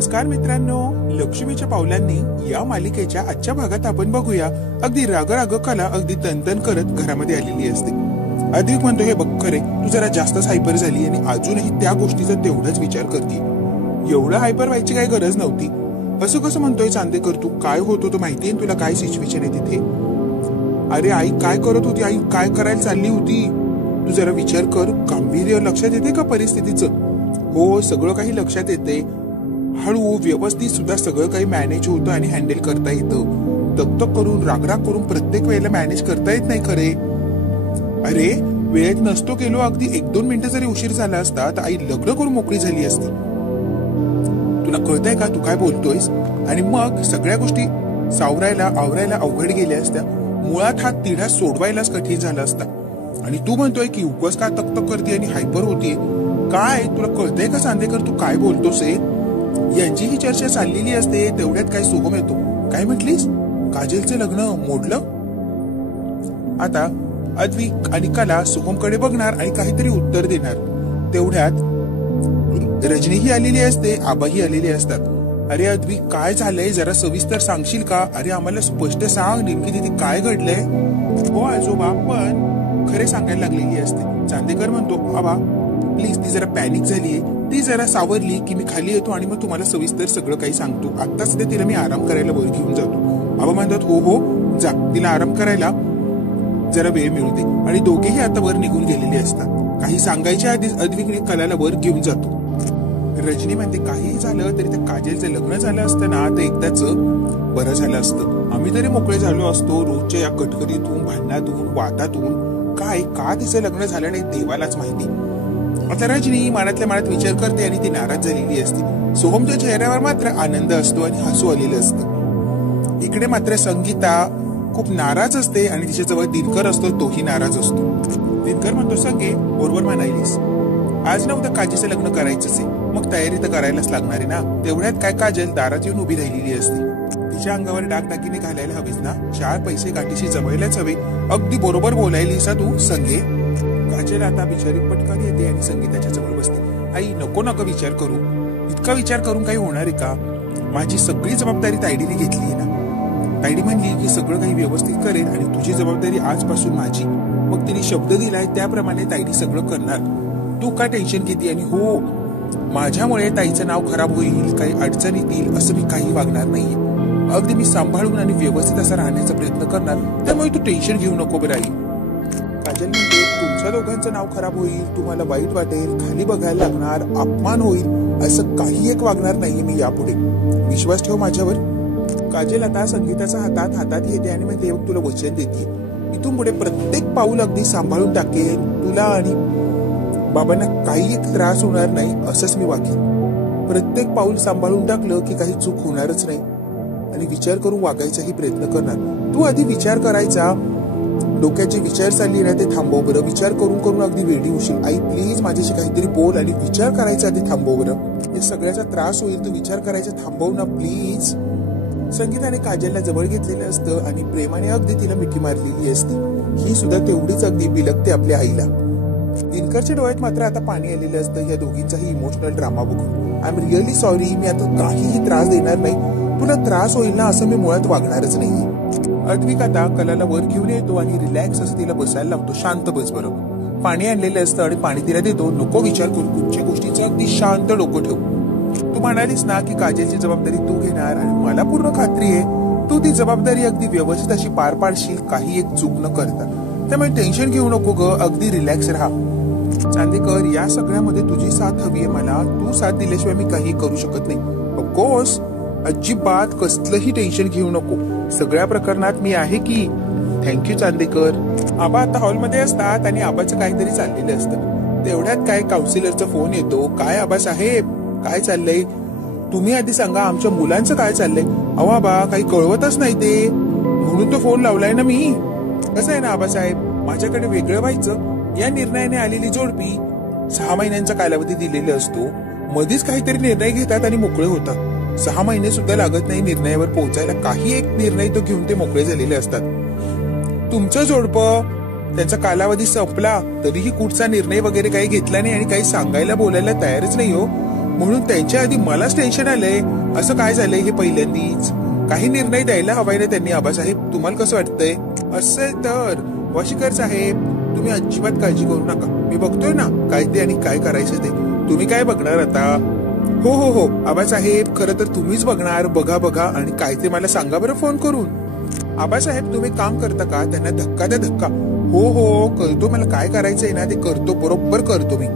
नमस्कार मित्रांनो, लक्ष्मीच्या पावलांनी या मालिकेच्या आजच्या भागात आपण बघूया अगदी राग कला अगदी तनतन करत घरामध्ये आलेली असते. अधिक म्हणतो, हे बघ खरे तू जरा जास्तच हायपर झाली आणि अजूनही त्या गोष्टीचा तेवढाच विचार करते. एवढं हायपर व्हायची काही गरज नव्हती. असं कसं म्हणतोय चांदेकर, तू काय होत होतं माहितीये तुला? काय सिच्युएशन आहे तिथे? अरे आई काय करत होती? आई काय करायला चालली होती? तू जरा विचार कर. गांभीर्य लक्षात येते का परिस्थितीचं? हो, सगळं काही लक्षात येते. हळू व्यवस्थित सुद्धा सगळं काही मॅनेज होतं आणि हँडल करता येतं. तक करून रागराग करून प्रत्येक वेळेला मॅनेज करता येत नाही खरे. अरे वेळेत नसतो गेलो, अगदी 1-2 मिनिटं जरी उशीर झाला असता तर आई लग्न करून मोकळी झाली असती. तुला कळतंय का तू काय बोलतोयस? आणि मग सगळ्या गोष्टी आवरायला अवघड गेल्या असत्या. मुळात हा तिढा सोडवायलाच कठीण झाला असता. आणि तू म्हणतोय की उगाच का तक करते आणि हायपर होतीये? काय तुला कळतंय का चांदेकर तू काय बोलतोस? यांची ही चर्चा चाललेली असते तेवढ्यात काय सोहम येतो. काय म्हटलीस? काजलचं लग्न मोडलं? आता अद्विक आणि कला सोहमकडे बघणार आणि काहीतरी उत्तर देणार. तेवढ्यात रजनीही आलेली असते, आबाही आलेले असतात. अरे अद्विक काय झालंय, जरा सविस्तर सांगशील का? अरे आम्हाला स्पष्ट सांग, नेमकी तिथे काय घडलंय? हो आजोबा, पण खरे सांगायला लागलेली असते. चांदेकर म्हणतो, आबा प्लीज, ती जरा पॅनिक झालीये, ती जरा सावरली की मी खाली येतो आणि मग तुम्हाला सविस्तर सगळं काही सांगतो. आता सध्या तिला मी आराम करायला वर घेऊन जातो. आबा म्हणतात, हो जा, तिला आराम करायला जरा वेळ मिळू दे. आणि दोघेही आता वर निघून गेलेले असतात. काही सांगायच्या आधीच अद्विक कलाला वर घेऊन जातो. रजनी म्हणते, काहीही झालं तरी त्या काजलचं लग्न झालं असतं ना तर एकदाच बरं झालं असतं. आम्ही तरी मोकळे झालो असतो रोजच्या या कटकरीतून, भांडणातून, वादातून. का तिचं लग्न झालं नाही देवालाच माहिती. आता रजनी मनातल्या मनात विचार करते आणि ती नाराज झालेली असते. सोहमच्या चेहऱ्यावर मात्र आनंद असतो आणि हसू आलेलं असतं. इकडे मात्र संगीता खूप नाराज असते आणि तिच्याजवळ दिनकर असतो, तोही नाराज असतो. दिनकर म्हणतो, संगे बरोबर म्हणालीस, आज ना उद्या काजीचं लग्न करायचंच आहे, मग तयारी तर करायलाच लागणार आहे ना. तेवढ्यात काय काजल दारात येऊन उभी राहिलेली असते. तिच्या अंगावर डागडागिने घालायला हवेच ना, 4 पैसे गाठीशी जमवायलाच हवे. अगदी बरोबर बोलायलीस तू संगे. काजल आता बिचारी पटकन येते आणि संगीताच्या जवळ बसते. आई नको विचार करू, इतका विचार करून काही होणार आहे का? माझी सगळी जबाबदारी तायडीने घेतली आहे ना. तायडी म्हणली की सगळं काही व्यवस्थित करेल आणि तुझी जबाबदारी आजपासून माझी. मग तिने शब्द दिलाय त्याप्रमाणे तायडी सगळं करणार. तू का टेन्शन घेते? आणि हो, माझ्यामुळे ताईचं नाव खराब होईल, काही अडचण येतील असं मी काही वागणार नाहीये. अगदी मी सांभाळून आणि व्यवस्थित असं राहण्याचा प्रयत्न करणार. त्यामुळे तू टेन्शन घेऊ नको बरं आई. काजल म्हणते, तुमच्या दोघांचं नाव खराब होईल, तुम्हाला वाईट वाटेल, खाली बघायला लागणार, अपमान होईल, असं काही एक वागणार नाहीये मी यापुढे. विश्वास ठेव माझ्यावर. काजल आता संगीताच्या हातात घेते आणि म्हणते, तुला वचन देते, इथून पुढे प्रत्येक पाऊल अगदी सांभाळून टाकेल. तुला आणि बाबांना काही एक त्रास होणार नाही असंच मी वागेन. प्रत्येक पाऊल सांभाळून टाकलं की काही चूक होणारच नाही आणि विचार करून वागायचाही प्रयत्न करणार. तू आधी विचार करायचा, डोक्याचे विचार चालली ना ते थांबव बरं. विचार करून अगदी वेडी होशील. आई प्लीज माझ्याशी काहीतरी बोल आणि विचार करायचा आधी थांबव बरं. हे सगळ्याचा त्रास होईल, तू विचार करायचा थांबव ना प्लीज. संगीताने काजलला जवळ घेतलेलं असतं आणि प्रेमाने अगदी तिला मिठी मारलेली असते. ही सुद्धा तेवढीच अगदी बिलकते आपल्या आईला. दिनकरच्या डोळ्यात मात्र आता पाणी आलेलं असतं या दोघींचाही इमोशनल ड्रामा बघून. आय एम रिअली सॉरी, मी आता काहीही त्रास देणार नाही. तुला त्रास होईल ना असं मी मुळात वागणारच नाहीये. अद्विक आता कलाला वर घेऊन येतो आणि रिलॅक्स असं तिला बसायला लागतो. शांत बस बरोबर. पाणी आणलेलं असतं आणि पाणी तिला देतो. नको विचार करू, कुठच्या गोष्टीचं अगदी शांत डोकं ठेव. तू म्हणालीस ना की काजलची जबाबदारी तू घेणार आणि मला पूर्ण खात्री आहे तू ती जबाबदारी अगदी व्यवस्थित अशी पार पाडशील, काही एक चूक न करता. त्यामुळे टेन्शन घेऊ नको ग, अगदी रिलॅक्स राहा. चांदेकर, या सगळ्यामध्ये तुझी साथ हवी आहे मला. तू साथ दिल्याशिवाय मी काही करू शकत नाही. ऑफकोर्स, अजिबात कसलंही टेन्शन घेऊ नको. सगळ्या प्रकरणात मी आहे की. थँक्यू चांदेकर. आबा आता हॉलमध्ये असतात आणि आबाचं काहीतरी चाललेलं असतं. तेवढ्यात काय काउन्सिलरचा फोन येतो. काय आबा साहेब, काय चाललंय? तुम्ही आधी सांगा आमच्या मुलांचं काय चाललंय. अहो आबा, काही कळवतच नाही ते, म्हणून तो फोन लावलाय ना मी. कसं आहे ना आबासाहेब, माझ्याकडे वेगळं व्हायचं या निर्णयाने आलेली जोडपी 6 महिन्यांचा कालावधी दिलेला असतो. मध्येच काहीतरी निर्णय घेतात आणि मोकळे होतात. 6 महिने सुद्धा लागत नाही निर्णयावर पोहोचायला. काही एक निर्णय तो घेऊन ते मोकळे झालेले असतात. तुमचं जोडपं त्यांचा कालावधी संपला तरीही कुठचा निर्णय वगैरे काही घेतला नाही आणि काही सांगायला बोलायला तयारच नाही हो. म्हणून त्यांच्या आधी मलाच टेन्शन आलंय. असं काय झालंय हे पहिल्यांदीच. काही निर्णय द्यायला हवाय ना त्यांनी. आबासाहेब तुम्हाला कसं वाटतंय? असं तर वाशीकर साहेब तुम्ही अजिबात काळजी करू नका. मी बघतोय ना काय ते आणि काय करायचं ते. तुम्ही काय बघणार आता? हो हो हो आबासाहेब खरं तर तुम्हीच बघणार. बघा आणि काय ते मला सांगा बरं फोन करून. आबासाहेब तुम्ही काम करता का? त्यांना धक्का द्या धक्का. हो हो करतो. मला काय करायचंय ना ते करतो. बरोबर करतो मी.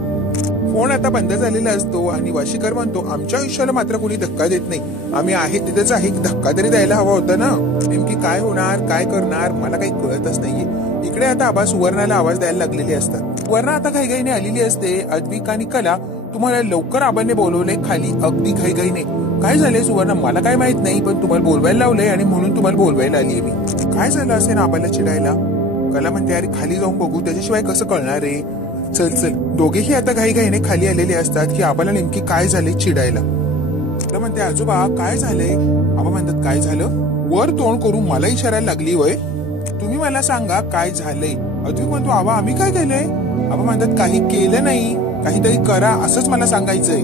फोन आता बंद झालेला असतो आणि वाशीकर म्हणतो आमच्या आयुष्याला मात्र कोणी धक्का देत नाही. आम्ही आहे तिथेच आहे. धक्का तरी द्यायला हवा होता ना. नेमकी काय होणार काय करणार मला काही कळतच नाहीये. इकडे आता आबा सुवर्णाला आवाज द्यायला लागलेले असतात. सुवर्णा आता घाईघाईने आलेली असते. अद्विक आणि कला तुम्हाला लवकर आबांनी बोलवले खाली. अगदी घाईघाईने. काय झालंय सुवर्णा? मला काय माहित नाही पण तुम्हाला बोलवायला लावलंय आणि म्हणून तुम्हाला बोलवायला आलीये मी. काय झालं असेल आबाला चिडायला? कला म्हणते अरे खाली जाऊन बघू त्याच्याशिवाय कसं कळणार आहे. चल दोघेही आता घाईघाईने खाली आलेले असतात की आबाला नेमकी काय झाले चिडायला. कला म्हणते आजोबा काय झालंय? आबा म्हणतात काय झालं? वर तोंड करून मला इशारायला लागली वय. तुम्ही मला सांगा काय झालंय. अद्विक म्हणतो आबा आम्ही काय केलंय? आबा म्हणतात काही केलं नाही. काहीतरी करा असंच मला सांगायचंय.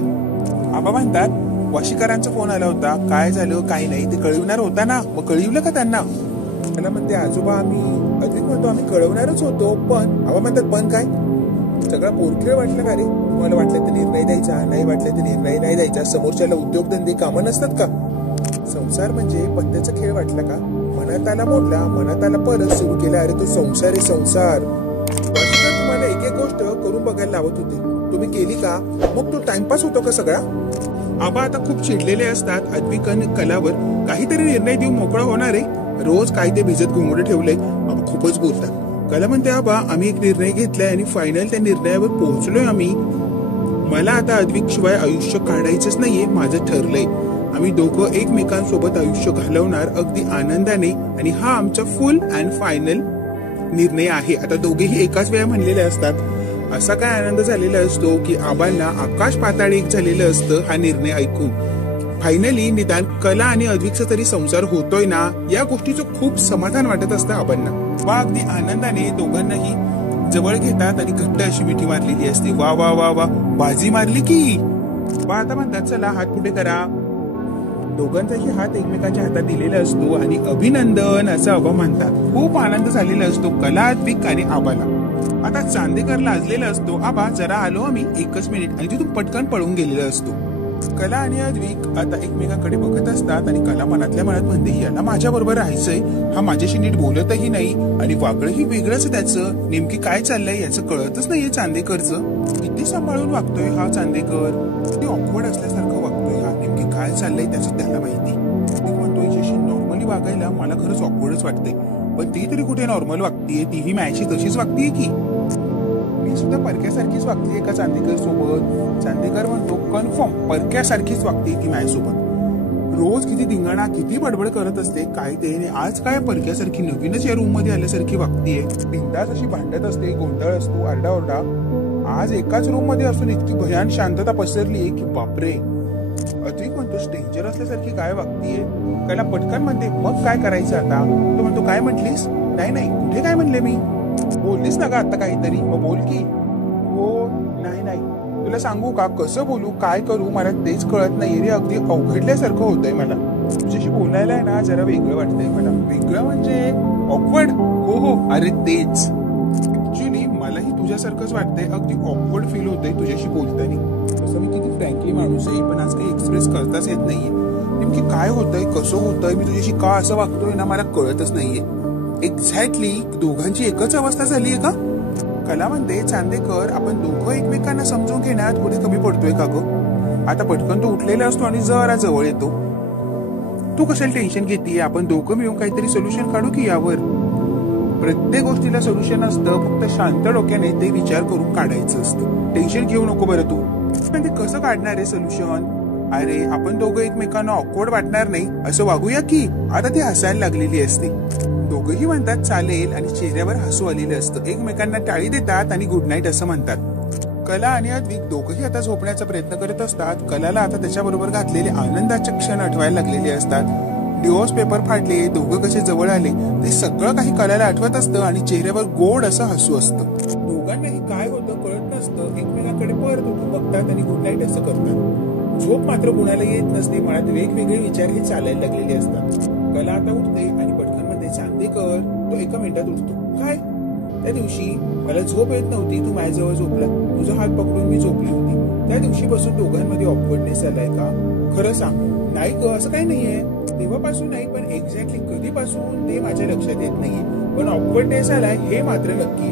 आबा म्हणतात वाशीकरांचा फोन आला होता. काय झालं काही नाही ते कळविणार होता ना. मग कळवलं का त्यांना? मला म्हणते आजोबा आम्ही. अद्विक म्हणतो आम्ही कळवणारच होतो पण. आबा म्हणतात पण काय? सगळा पोरखेळ वाटलं का रे? तुम्हाला वाटलं तर निर्णय द्यायचा नाही वाटलं तर निर्णय नाही द्यायचा. समोरच्याला उद्योगधंदे कामं नसतात का? संसार म्हणजे पत्त्याचा खेळ वाटला का? मनात आला मोडला मनात आला परत सुरू केला. अरे तो संसार आहे संसार. तुम्हाला एक एक गोष्ट करून बघायला लावत होते. तुम्ही केली का? मग तो टाइमपास होतो का सगळा? आबा आता खूप चिडलेले असतात अद्विक आणि कलावर. काहीतरी निर्णय देऊन मोकळा होणार आहे. रोज काय ते भिजत घुंगडे ठेवले. आबा खूपच बोलतात. कला म्हणते आबा आम्ही एक निर्णय घेतलाय आणि फायनल त्या निर्णयावर पोहोचलोय आम्ही. मला आता अद्विक शिवाय आयुष्य काढायचंच नाहीये. माझं ठरलंय. आम्ही दोघं एकमेकांसोबत आयुष्य घालवणार अगदी आनंदाने आणि हा आमचा फुल अँड फायनल निर्णय आहे. आता दोघेही एकाच वेळा म्हणलेले असतात. असा काय आनंद झालेला असतो की आबांना आकाश पाताळ एक झालेलं असतं हा निर्णय ऐकून. फायनली निदान कला आणि अद्विकचा तरी संसार होतोय ना या गोष्टीचं खूप समाधान वाटत असतं आबांना. वा अगदी आनंदाने दोघांनाही जवळ घेतात आणि घट्ट अशी मिठी मारलेली असते. वा वा वा वा बाजी मारली की. वा आता म्हणतात चला हात पुढे करा. दोघांचाही हात एकमेकांच्या हातात दिलेला असतो आणि अभिनंदन असं आबा म्हणतात. खूप आनंद झालेला असतो कला अद्विक आणि आबाला. आता चांदेकर लाजलेला असतो. आबा जरा आलो आम्ही एकच मिनिट आणि तिथून पटकन पळून गेलेला असतो. कला आणि अद्विक आता एकमेकांकडे बघत असतात आणि कला मनातल्या मनात म्हणते याला माझ्या बरोबर राहायचंय. हा माझ्याशी नीट बोलतही नाही आणि वागणंही वेगळंच त्याचं. नेमकी काय चाललंय याचं कळतच नाहीये चांदेकरचं. किती सांभाळून वागतोय हा चांदेकर. किती ऑकवर्ड असल्यासारखं वागतोय हा. नेमकी काय चाललंय त्याचं त्याला माहिती. म्हणतोय जशी नॉर्मली वागायला मला खरंच ऑकवर्डच वाटते पण ती तरी कुठे नॉर्मल वागतीये. तीही मॅची तशीच वागतीये की. मी सुद्धा परक्यासारखीच वागतीये का चांदेकर सोबत? चांदेकर म्हणतो कन्फर्म परक्यासारखीच वागते ती माझ्यासोबत. रोज किती धिंगाणा किती बडबड करत असते काय ते. आज काय परक्यासारखी नवीनच या रूम मध्ये आल्यासारखी वागतीये. बिंदास अशी भांडत असते. गोंधळ असतो आरडाओरडा. आज एकाच रूम मध्ये असून इतकी भयान शांतता पसरली की बापरे. अद्विक म्हणतो स्ट्रेंजर असल्यासारखी काय वागतीये. कला पटकन म्हणते मग काय करायचं आता? तो म्हणतो काय म्हटलीस? नाही कुठे काय म्हणले मी? बोललीस ना का आता काहीतरी मग बोल की. हो नाही तुला सांगू का कसं बोलू काय करू मला तेच कळत नाही रे. अगदी अवघडल्यासारखं होतंय मला. तुझ्याशी बोलायला आहे ना जरा वेगळं वाटतंय मला. वेगळं म्हणजे ऑकवर्ड? हो अरे तेच. ऍक्च्युली मलाही तुझ्यासारखंच वाटतंय. अगदी ऑकवर्ड फील होतंय तुझ्याशी बोलताना. तसं मी किती फ्रँकली माणूस आहे पण आज काही एक्सप्रेस करताच येत नाहीये. नेमकी काय होतंय कसं होतंय मी तुझ्याशी का असं वागतोय ना मला कळतच नाहीये. एक्झॅक्टली दोघांची एकच अवस्था झालीये का? कला म्हणते चांदेकर आपण दोघं एकमेकांना समजून घेण्यात कुठे कमी पडतोय का ग? आता पटकन तो उठलेला असतो आणि जरा जवळ येतो. तू कशाला टेन्शन घेतीये? आपण दोघं मिळून काहीतरी सोल्युशन काढू की यावर. प्रत्येक गोष्टीला सोल्युशन असतं फक्त शांत डोक्याने ते विचार करून काढायचं असतं. टेन्शन घेऊ नको बरं तू. पण ते कसं काढणार आहे सोल्युशन? अरे आपण दोघं एकमेकांना ऑकवर्ड वाटणार नाही असं वागूया की. आता ती हसायला लागलेली असते. दोघंही म्हणतात चालेल आणि चेहऱ्यावर हसू आलेलं असतं. एकमेकांना टाळी देतात आणि गुड नाईट असं म्हणतात. कला आणि अद्विक दोघंही आता झोपण्याचा प्रयत्न करत असतात. कलाला आता त्याच्याबरोबर घातलेले आनंदाचे क्षण आठवायला लागलेले असतात. डिवोर्स पेपर फाडले दोघं कसे जवळ आले ते सगळं काही कलाला आठवत असतं आणि चेहऱ्यावर गोड असं हसू असतं. दोघांनाही काय होतं कळत नसतं. एकमेकांकडे परत उठून बघतात आणि गुड नाईट असं करतात. झोप मात्र कुणाला येत नसते. मनात वेगवेगळे विचार हे चालायला लागलेले असतात. कला आता उठते आणि पटकन म्हणते, चांदेकर. तो एका मिनिटात उठतो. काय? त्या दिवशी मला झोप येत नव्हती, तू माझ्याजवळ झोपला, तुझा हात पकडून मी झोपली होती. त्या दिवशीपासून दोघांमध्ये ऑकवर्डनेस आलाय का? खरं सांग. नाही ग, असं काही नाहीये. तेव्हापासून नाही, पण एक्झॅक्टली कधीपासून ते माझ्या लक्षात येत नाहीये. पण ऑकवर्डनेस आलाय हे मात्र नक्की.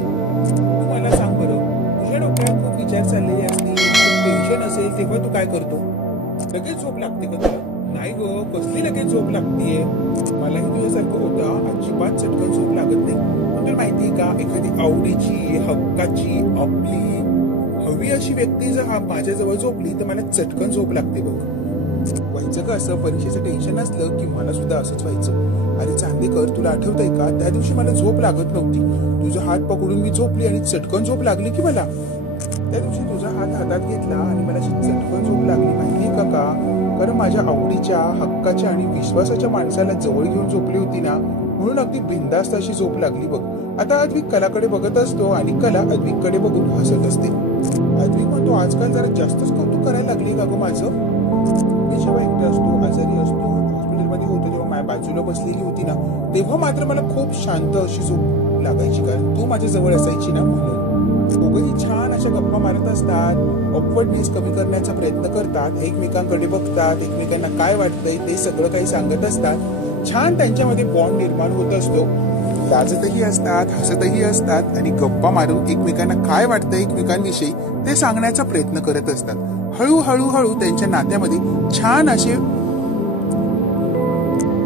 तू मला सांग बरं, तुझ्या डोक्यात खूप विचार चाललेले असतील, खूप टेन्शन असेल, तेव्हा तू काय करतो? लगेच झोप लागते का तुला? नाही ग, कसली लगेच झोप लागतेय? मलाही तुझ्यासारखं होतं, अजिबात चटकन झोप लागत नाही. पण तुला माहितीये का, एखादी आवडीची, हक्काची, आपली हवी अशी व्यक्ती जर माझ्याजवळ झोपली तर मला चटकन झोप लागते बघ. व्हायचं का असं, परीक्षेचं टेन्शन असलं की मला सुद्धा असंच व्हायचं. अरे चांदेकर, तुला आठवतंय का, त्या दिवशी मला झोप लागत नव्हती, तुझा हात पकडून मी झोपली आणि चटकन झोप लागली की मला. त्या दिवशी तुझा हात हातात घेतला आणि मला अशी चटकन झोप लागली. माहितीये का का? कारण माझ्या आवडीच्या, हक्काच्या आणि विश्वासाच्या माणसाला जवळ घेऊन झोपली होती ना, म्हणून अगदी बिनधास्त अशी झोप लागली बघ. आता अद्विक कलाकडे बघत असतो आणि कला अद्विककडे बघून हसत असते. अद्विक म्हणतो, आजकाल जरा जास्तच कौतुक करायला लागली का गं माझं? मी जेव्हा एकटा असतो, आजारी असतो, हॉस्पिटलमध्ये होतो, तेव्हा माझ्या बाजूला बसलेली होती ना, तेव्हा मात्र मला खूप शांत अशी झोप लागायची, कारण तू माझ्या जवळ असायची ना म्हणून. दोघंही छान अशा गप्पा मारत असतात, ऑकवर्डनेस कमी करण्याचा प्रयत्न करतात, एकमेकांकडे बघतात, एकमेकांना काय वाटतंय ते सगळं काही सांगत असतात. छान त्यांच्यामध्ये बॉन्ड निर्माण होत असतो. लाजतही असतात, हसतही असतात आणि गप्पा मारून एकमेकांना काय वाटतं एकमेकांविषयी ते सांगण्याचा प्रयत्न करत असतात. हळूहळू त्यांच्या नात्यामध्ये छान असे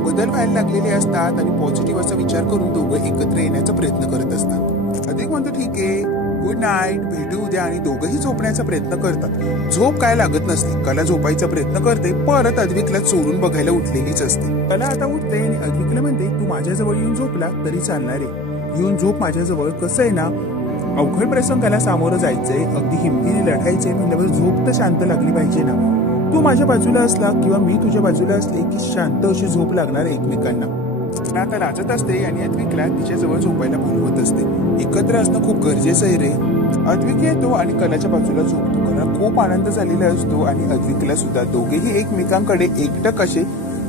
बदल व्हायला लागलेले असतात आणि पॉझिटिव्ह असा विचार करून दोघं एकत्र येण्याचा प्रयत्न करत असतात. अधिक म्हणतो, ठीक आहे, गुड नाईट, भेटू उद्या, आणि दोघंही झोपण्याचा प्रयत्न करतात. झोप काय लागत नसते. कला झोपायचा प्रयत्न करते, परत अद्विकला चोरून बघायला उठलेलीच असते. कला आता उठते आणि अद्विकला म्हणते, तू माझ्याजवळ येऊन झोपला तरी चालणार आहे, येऊन झोप माझ्याजवळ. कसं आहे ना, अवघड प्रसंगाला सामोरं जायचंय, अगदी हिमतीने लढायचंय म्हणल्यावर झोप तर शांत लागली पाहिजे ना. तू माझ्या बाजूला असला किंवा मी तुझ्या बाजूला असले की शांत अशी झोप लागणार एकमेकांना. आता लाजत असते आणि अद्विकला तिच्याजवळ झोपायला बोलवत असते. एकत्र असणं खूप गरजेचं आहे रे. अद्विक येतो आणि कलाच्या बाजूला झोपतो. कला खूप आनंद झालेला असतो आणि अद्विकला सुद्धा. दोघेही एकमेकांकडे एकटक असे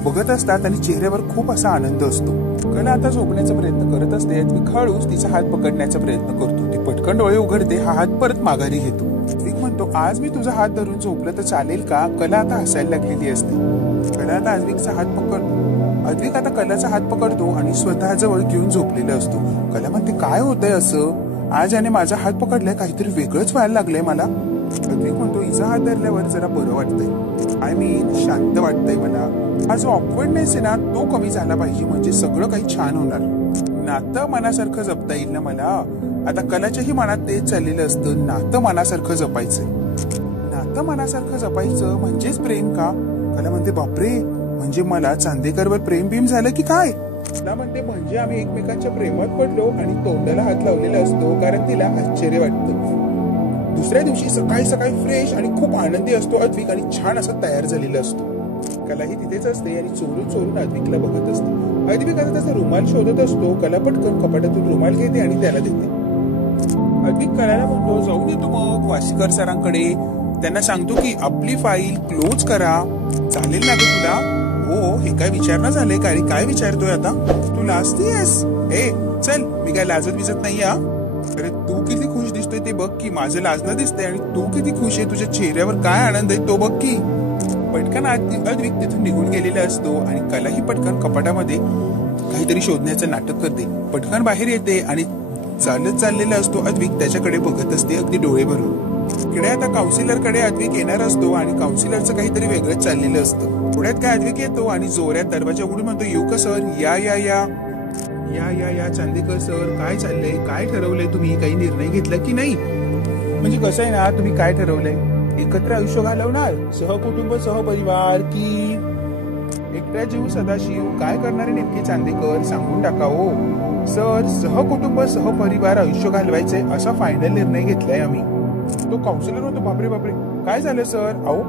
बघत असतात आणि चेहऱ्यावर खूप असा आनंद असतो. कला आता झोपण्याचा प्रयत्न करत असते. अद्विक हळूच तिचा हात पकडण्याचा प्रयत्न करतो. ती पटकन डोळे उघडते, हा हात परत माघारी घेतो. अद्विक म्हणतो, आज मी तुझा हात धरून झोपलं तर चालेल का? कला आता हसायला लागलेली असते. कला आता अद्विकचा हात पकडतो. अद्विक आता कलाचा हात पकडतो आणि स्वतः जवळ घेऊन झोपलेला असतो. कला म्हणते, काय होतंय असं? आज याने माझा हात पकडलाय, काहीतरी वेगळंच व्हायला लागलंय मला. अद्विक म्हणतो, हिचा हात धरल्यावर जरा बरं वाटतंय, आय मीन शांत वाटतंय मला. हा जो ऑकवर्डनेस आहे ना, तो कमी झाला पाहिजे, म्हणजे सगळं काही छान होणार. नातं मनासारखं जपता येईल ना मला. आता कलाच्याही मनात तेच चाललेलं असतं, नातं मनासारखं जपायचंय. नातं मनासारखं जपायचं म्हणजेच प्रेम का? कला म्हणते, बापरे, म्हणजे मला चांदेकरवर प्रेम बिम झालं की काय? कला म्हणते, म्हणजे आम्ही एकमेकांच्या प्रेमात पडलो आणि तोंडाला हात लावलेला असतो, कारण तिला आश्चर्य वाटतं. दुसऱ्या दिवशी सकाळी सकाळी फ्रेश आणि खूप आनंदी असतो अद्विक आणि छान असा तयार झालेला असतो. कलाही तिथेच असते आणि चोरून चोरून अद्विकला बघत असते. अद्विक आता त्याचा रुमाल शोधत असतो. कला पटकन कपाटातून रुमाल घेते आणि त्याला देते. अद्विक कलाला म्हणतो, जाऊन येतो मग वाशीकर सरांकडे, त्यांना सांगतो की आपली फाईल क्लोज करा. चालेल ना ग तुला? हो, हे काय विचारणं झालंय का? काय विचारतोय आता? तू लाजतेस? ए चल, मी काय लाजत बिजत नाही. अरे तू किती खुश दिसतोय ते बघ की. माझं लाजणं दिसतंय आणि तू किती खुश आहे, तुझ्या चेहऱ्यावर काय आनंद आहे तो बघ की. पटकन अद्विक तिथून निघून गेलेला असतो आणि कलाही पटकन कपाटामध्ये काहीतरी शोधण्याचं नाटक करते. पटकन बाहेर येते आणि चालत चाललेला असतो अद्विक त्याच्याकडे बघत असते अगदी डोळे भरून. इकडे आता काउन्सिलरकडे अद्विक येणार असतो आणि काउन्सिलरचं काहीतरी वेगळंच चाललेलं असतं. थोड्यात काय अद्विक येतो आणि जोरात दरवाजा उघडून म्हणतो, येऊ का सर? या या या या या या चांदेकर सर, काय चाललंय? काय ठरवलंय तुम्ही? काही निर्णय घेतला की नाही? म्हणजे कसं आहे ना, तुम्ही काय ठरवलंय? एकत्र आयुष्य घालवणार, सहकुटुंब सहपरिवार की एकट्या जीव सदाशिव? काय करणारे नेमके चांदेकर, सांगून टाका हो. सर, सहकुटुंब सहपरिवार आयुष्य घालवायचंय असा फायनल निर्णय घेतलाय आम्ही. तो काउन्सिलर होतो, बापरे बापरे, काय झालं सर? अहो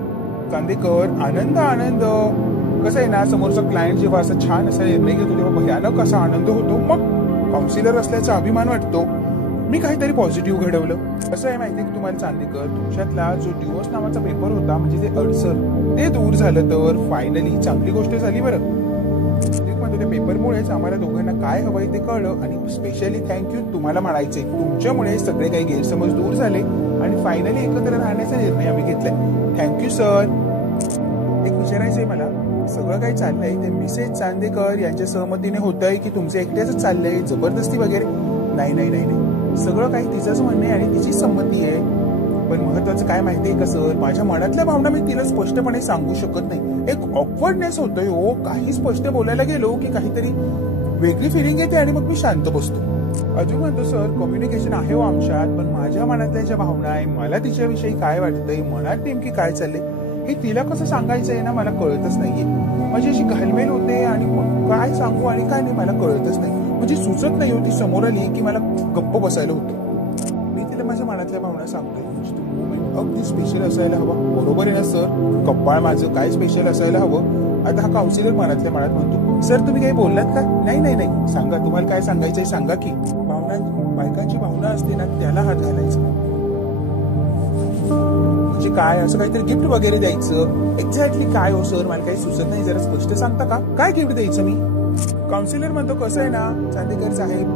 चांदेकर, आनंद आनंद. कसं आहे ना, समोरचा क्लायंट जेव्हा असा छान असा निर्णय घेतो तेव्हा भयानक असा आनंद होतो. मग काउन्सिलर असल्याचा अभिमान वाटतो. मी काहीतरी पॉझिटिव्ह घडवलं. असं आहे माहितीये तुम्हाला चांदेकर, तुमच्यातला जो डिवोर्स नावाचा पेपर होता म्हणजे ते अडसर ते दूर झालं तर फायनली चांगली गोष्ट झाली बरं. त्या पेपरमुळेच आम्हाला दोघांना काय हवंय ते कळलं आणि स्पेशली थँक्यू तुम्हाला म्हणायचे. तुमच्यामुळे सगळे काही गैरसमज दूर झाले आणि फायनली एकत्र राहण्याचा निर्णय आम्ही घेतलाय. Thank you sir. एक विचारायचंय मला, सगळं काही चाललंय ते मिसेस चांदेकर यांच्या सहमतीने होतंय की तुमचं एकट्याच चाललंय, जबरदस्ती वगैरे? नाही नाही नाही नाही, सगळं काही तिचंच म्हणणे आणि तिची संमती आहे. पण महत्वाचं काय माहितीये का सर, माझ्या मनातल्या भावना मी तिला स्पष्टपणे सांगू शकत नाही. एक ऑकवर्डनेस होतोय हो, काही स्पष्ट बोलायला गेलो की काहीतरी वेगळी फिलिंग येते आणि मग मी शांत बसतो. अजून म्हणतो सर कम्युनिकेशन आहे हो आमच्यात, पण माझ्या मनातल्या ज्या भावना आहे, मला तिच्याविषयी काय वाटतंय, मनात नेमकी काय चाललंय हे तिला कसं सांगायचंय ना मला कळतच नाहीये. माझी अशी घालमेल होते आणि मग काय सांगू आणि काय नाही मला कळतच नाही. म्हणजे सुचत नाही होती, समोर आली की मला गप्प बसायला होतं. मी तिला माझ्या मनातल्या भावना सांगतोय. मुवमेंट अगदी स्पेशल असायला हवा. बरोबर आहे ना सर, कप्पाळ माझं काय स्पेशल असायला हवं. आता हा काउन्सिलर मनातल्या मनात म्हणतो, सर तुम्ही काही बोललात का? नाही नाही नाही, सांगा तुम्हाला काय सांगायचंय सांगा की. भावना, बायकांची भावना असते ना त्याला हात घालायचा. म्हणजे काय, असं काहीतरी गिफ्ट वगैरे द्यायचं? एक्झॅक्टली काय हो सर, मला काही सुचत नाही, जरा स्पष्ट सांगता का? काय गिफ्ट द्यायचं मी? काउन्सिलर म्हणतो कसं आहे ना चांदेकर साहेब,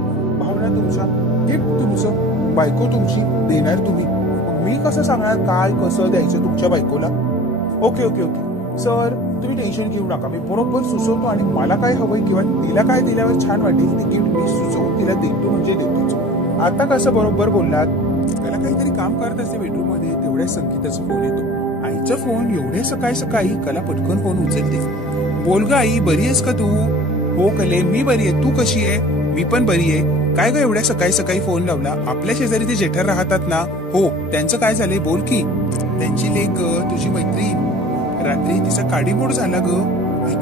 भावना तुमच्या, गिफ्ट तुमचं, बायको तुमची, देणार तुम्ही. मी कसं सांगणार काय कसं द्यायचं तुमच्या बायकोला? ओके ओके ओके सर, तुम्ही टेन्शन घेऊ नका, मी बरोबर सुचवतो आणि मला काय हवंय किंवा तिला काय दिल्यावर छान वाटेल ते गिफ्ट मी सुचवून तिला देतो म्हणजे देतोच. आता कसं बरोबर बोललात. त्याला काहीतरी काम करत असते बेडरूम मध्ये, तेवढ्या संगीताचा फोन येतो. आईचा फोन. एवढे सकाळी सकाळी कला पटकन फोन उचलते. बोल ग आई, बरी आहेस का तू? हो कले, मी बरी आहे, तू कशी आहे? मी पण बरी आहे. काय ग एवढ्या सकाळी सकाळी फोन लावला? आपल्या शेजारी ते जेठर राहतात ना? हो, त्यांचं काय झालंय बोल की. त्यांची लेक तुझी मैत्रीण, रात्री तिचा काडीमोड झाला ग.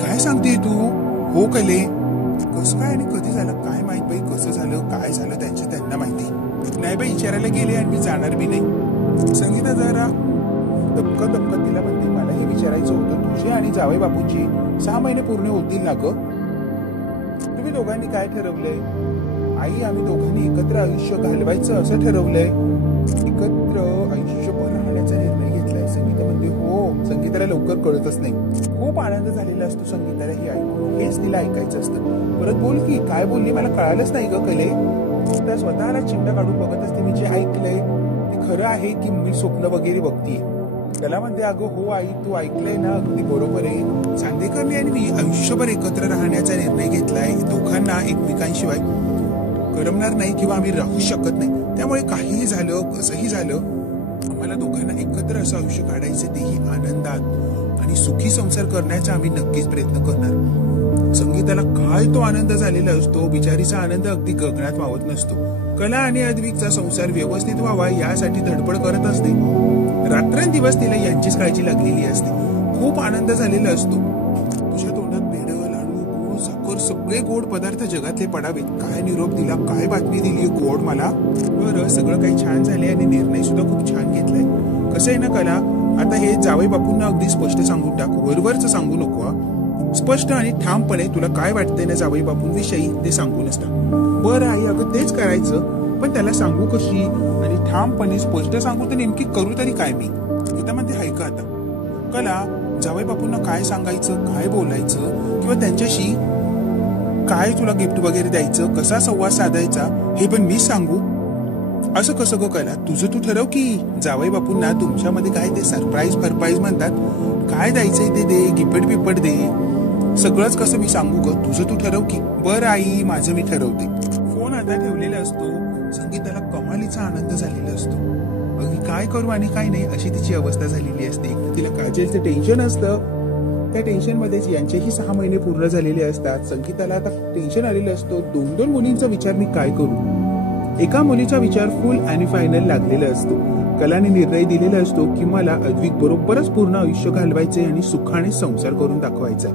काय सांगते तू? हो कले. कसं काय आणि कधी झालं काय माहित बाई, कसं झालं काय झालं त्यांना माहिती. नाही बाई, विचारायला गेले आणि मी जाणार बी नाही. संगीता जरा दबकत तिला म्हणते, मला हे विचारायचं होतं, तुझे आणि जावई बापूंची 6 महिने पूर्ण होतील ना ग? तुम्ही दोघांनी काय ठरवलंय? आई, आम्ही दोघांनी एकत्र आयुष्य घालवायचं असं ठरवलंय. एकत्र आयुष्यभर राहण्याचा निर्णय घेतलाय. संगीता म्हणते हो. संगीताला लवकर कळतच नाही. खूप आनंद झालेला असतो संगीताला हे ऐकून. हेच तिला ऐकायचं असतं. परत बोल की, काय बोलली मला कळालंच नाही ग कले. त्या स्वतःला चिंता काढून बघत असते, मी जे ऐकलंय ते खरं आहे की मी स्वप्न वगैरे बघतीये. त्याला म्हणते अगं हो आई, तू ऐकलंय ना, अगदी बरोबर आहे. चांदेकरने आणि मी आयुष्यभर एकत्र राहण्याचा निर्णय घेतलाय. दोघांना एकमेकांशिवाय करमणार नाही किंवा आम्ही राहू शकत नाही. त्यामुळे काहीही झालं, कसंही झालं, आम्हाला दोघांना एकत्र असं आयुष्य काढायचं, तेही आनंदात आणि सुखी संसार करण्याचा आम्ही नक्कीच प्रयत्न करणार. संगीताला काय तो आनंद झालेला असतो, बिचारीचा आनंद अगदी गगनात मावत नसतो. कला आणि अद्विकचा संसार व्यवस्थित व्हावा यासाठी धडपड करत असते. रात्रंदिवस तिला यांचीच काळजी लागलेली असते. खूप आनंद झालेला असतो. तुझ्या तोंडात पेढ, लाडू, गूळ, साखर सगळे गोड पदार्थ जगातले पडावेत. काय निरोप दिला, काय बातमी दिली गोड मला. बरं, सगळं काही छान झालंय आणि निर्णय सुद्धा खूप छान घेतलाय. कसं आहे ना कला, आता हे जावई बापूंना अगदी स्पष्ट सांगून टाकू, वरवरच सांगू नको. स्पष्ट आणि ठामपणे तुला काय वाटतंय ना जावई बापूंविषयी ते सांगूनच टाक. बरं आई, अगं तेच करायचं, पण त्याला सांगू कशी आणि ठामपणे स्पष्ट सांगू तर नेमकी करू तरी काय मी? म्हणते हाय का आता कला, जावई बापूंना काय सांगायचं, काय बोलायचं किंवा त्यांच्याशी काय तुला गिफ्ट वगैरे द्यायचं, कसा संवाद साधायचा हे पण मी सांगू? असं कसं ग कला, तुझं तू ठरव की. जावई बापूंना तुमच्यामध्ये काय ते सरप्राईज म्हणतात, काय द्यायचंय ते दे, गिफ्ट बिपट दे, सगळंच कसं मी सांगू ग? तुझं तू ठरव की. बरं आई, माझं मी ठरवते. फोन आता ठेवलेला असतो. संगीताला कमालीचा आनंद झालेला असतो. अगदी काय करू आणि काय नाही अशी तिची अवस्था झालेली असते. तिला काजलचं टेन्शन असतं, त्या टेन्शन मध्येच यांचेही 6 महिने पूर्ण झालेले असतात. संगीताला आता टेन्शन आलेलं असतो. 2 मुलींचा विचार मी काय करू? एका मुलीचा विचार फुल आणि फायनल लागलेला असतो. कलाने निर्णय दिलेला असतो की मला अद्विक बरोबरच पूर्ण आयुष्य घालवायचे आणि सुखाने संसार करून दाखवायचा.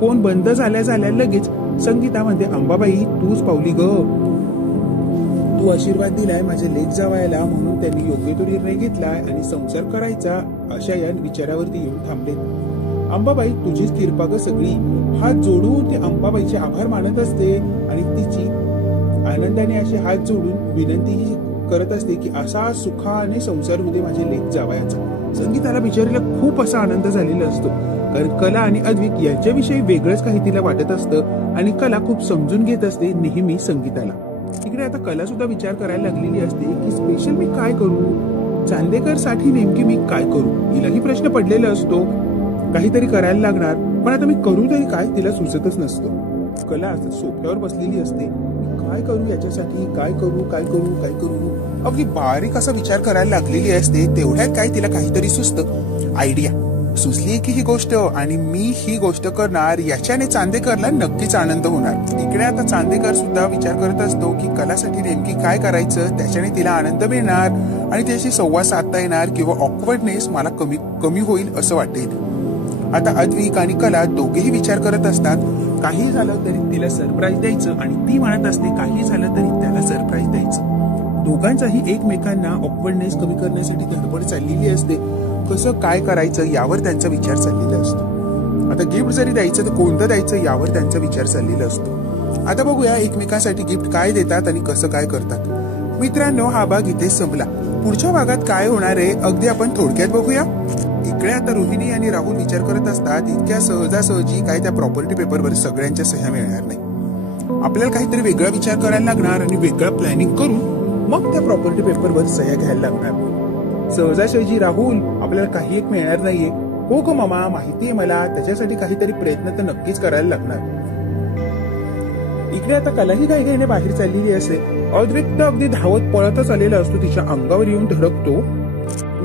फोन बंद झाल्या लगेच संगीता म्हणते, अंबाबाई तूच पावली ग. तू आशीर्वाद दिलाय माझ्या लेक जावायला, म्हणून त्यांनी योग्य तो निर्णय घेतलाय आणि संसार करायचा अशा या विचारावरती येऊन थांबले. अंबाबाई तुझीच कृपा ग सगळी. हात जोडून ते अंबाबाईचे आभार मानत असते आणि तिची आनंदाने असे हात जोडून विनंतीही करत असते की असा सुखाने संसार होते माझे लेक जावयाचा. संगीताला बिचारीला खूप असा आनंद झालेला असतो, कारण कला आणि अद्विक यांच्याविषयी वेगळंच काही तिला वाटत असतं आणि कला खूप समजून घेत असते नेहमी संगीताला. तिकडे आता कला सुद्धा विचार करायला लागलेली असते की स्पेशल मी काय करू, चांदेकर साठी नेमकी मी काय करू. हिलाही प्रश्न पडलेला असतो, काहीतरी करायला लागणार, पण आता मी करू तरी काय तिला सुचतच नसतं. कला असं सोफ्यावर बसलेली असते, काय करू याच्यासाठी, काय करू काय करू काय करू. अगदी बारीक असा विचार करायला लागलेली असते. तेवढ्यात काय तिला काहीतरी सुचतं. आयडिया सुचली की ही गोष्ट आणि मी ही गोष्ट करणार, याच्याने चांदेकरला नक्कीच आनंद होणार. इकडे आता चांदेकर सुद्धा विचार करत असतो की कलासाठी नेमकी काय करायचं, त्याच्याने तिला आनंद मिळणार आणि त्याशी संवाद साधता येणार किंवा ऑकवर्डनेस मला कमी होईल असं वाटेल. आता अद्विक आणि कला दोघेही विचार करत असतात, काही झालं तरी तिला सरप्राईज द्यायचं आणि ती म्हणत असते काही झालं तरी त्याला सरप्राईज द्यायचं. दोघांचाही एकमेकांना ऑकवर्डनेस कमी करण्यासाठी धडपड चाललेली असते. कसं काय करायचं यावर त्यांचा विचार चाललेला असतो. आता गिफ्ट जरी द्यायचं तर कोणतं द्यायचं यावर त्यांचा विचार चाललेला असतो. आता बघूया एकमेकांसाठी गिफ्ट काय देतात आणि कसं काय करतात. मित्रांनो, हा भाग इथेच संपला. पुढच्या भागात काय होणार आहे अगदी आपण थोडक्यात बघूया. इकडे आता रोहिणी आणि राहुल विचार करत असतात, इतक्या सहजासहजी काय त्या प्रॉपर्टी पेपरवर सगळ्यांच्या सह्या मिळणार नाही. आपल्याला काहीतरी वेगळा विचार करायला लागणार आणि वेगळा प्लॅनिंग करून मग त्या प्रॉपर्टी पेपरवर सह्या घ्यायला लागणार. सहजासहजी राहुल आपल्याला काही एक मिळणार नाहीये. हो ग मामा, माहितीये मला, त्याच्यासाठी काहीतरी प्रयत्न तर नक्कीच करायला लागणार. इकडे आता कलाही काही घाईने बाहेर चाललेली असे. अद्विक तर अगदी धावत पळतच आलेला असतो, तिच्या अंगावर येऊन धडकतो.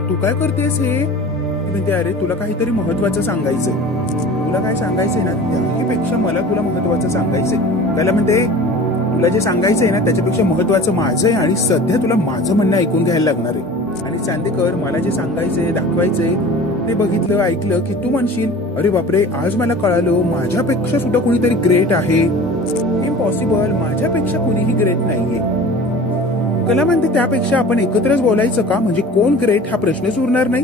तू काय करतेस हे? म्हणते, अरे तुला काहीतरी महत्वाचं सांगायचंय. तुला काय सांगायचंय ना, त्याहीपेक्षा मला तुला महत्वाचं सांगायचंय. त्याला म्हणते, तुला जे सांगायचंय ना त्याच्यापेक्षा महत्वाचं माझं आहे आणि सध्या तुला माझं म्हणणं ऐकून घ्यायला लागणार आहे. आणि चांदेकर, मला जे सांगायचंय दाखवायचंय ते बघितलं ऐकलं की तू म्हणशील, अरे बापरे, आज मला कळालं माझ्यापेक्षा सुद्धा कोणीतरी ग्रेट आहे. इम्पॉसिबल, माझ्यापेक्षा कोणीही ग्रेट नाहीये. कला म्हणते, त्यापेक्षा आपण एकत्रच बोलायचं का, म्हणजे कोण ग्रेट हा प्रश्नच उरणार नाही.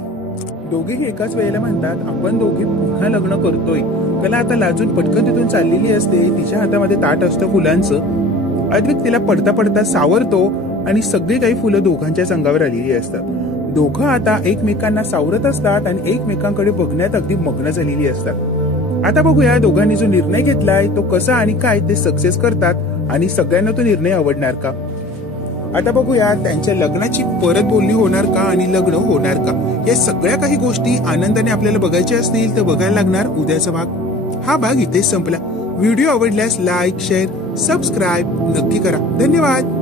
दोघेही एकाच वेळेला म्हणतात, आपण दोघे पुन्हा लग्न करतोय. कला आता लाजून पटकन तिथून चाललेली असते. तिच्या हातामध्ये ताट असतं फुलांचं. अद्विक तिला पडता पडता सावरतो आणि सगळी काही फुलं दोघांच्या संघावर आलेली असतात. दोघं आता एकमेकांना सावरत असतात आणि एकमेकांकडे बघण्यात अगदी मग्न झालेली असतात. आता बघूया दोघांनी जो निर्णय घेतलाय तो कसा आणि काय ते सक्सेस करतात आणि सगळ्यांना तो निर्णय आवडणार का. आता बघूया त्यांच्या लग्नाची परत बोलणी होणार का आणि लग्न होणार का. या सगळ्या काही गोष्टी आनंदाने आपल्याला बघायच्या असतील तर बघायला लागणार उद्याचा भाग. हा भाग इथेच संपला. व्हिडिओ आवडल्यास लाईक, शेअर, सबस्क्राईब नक्की करा. धन्यवाद.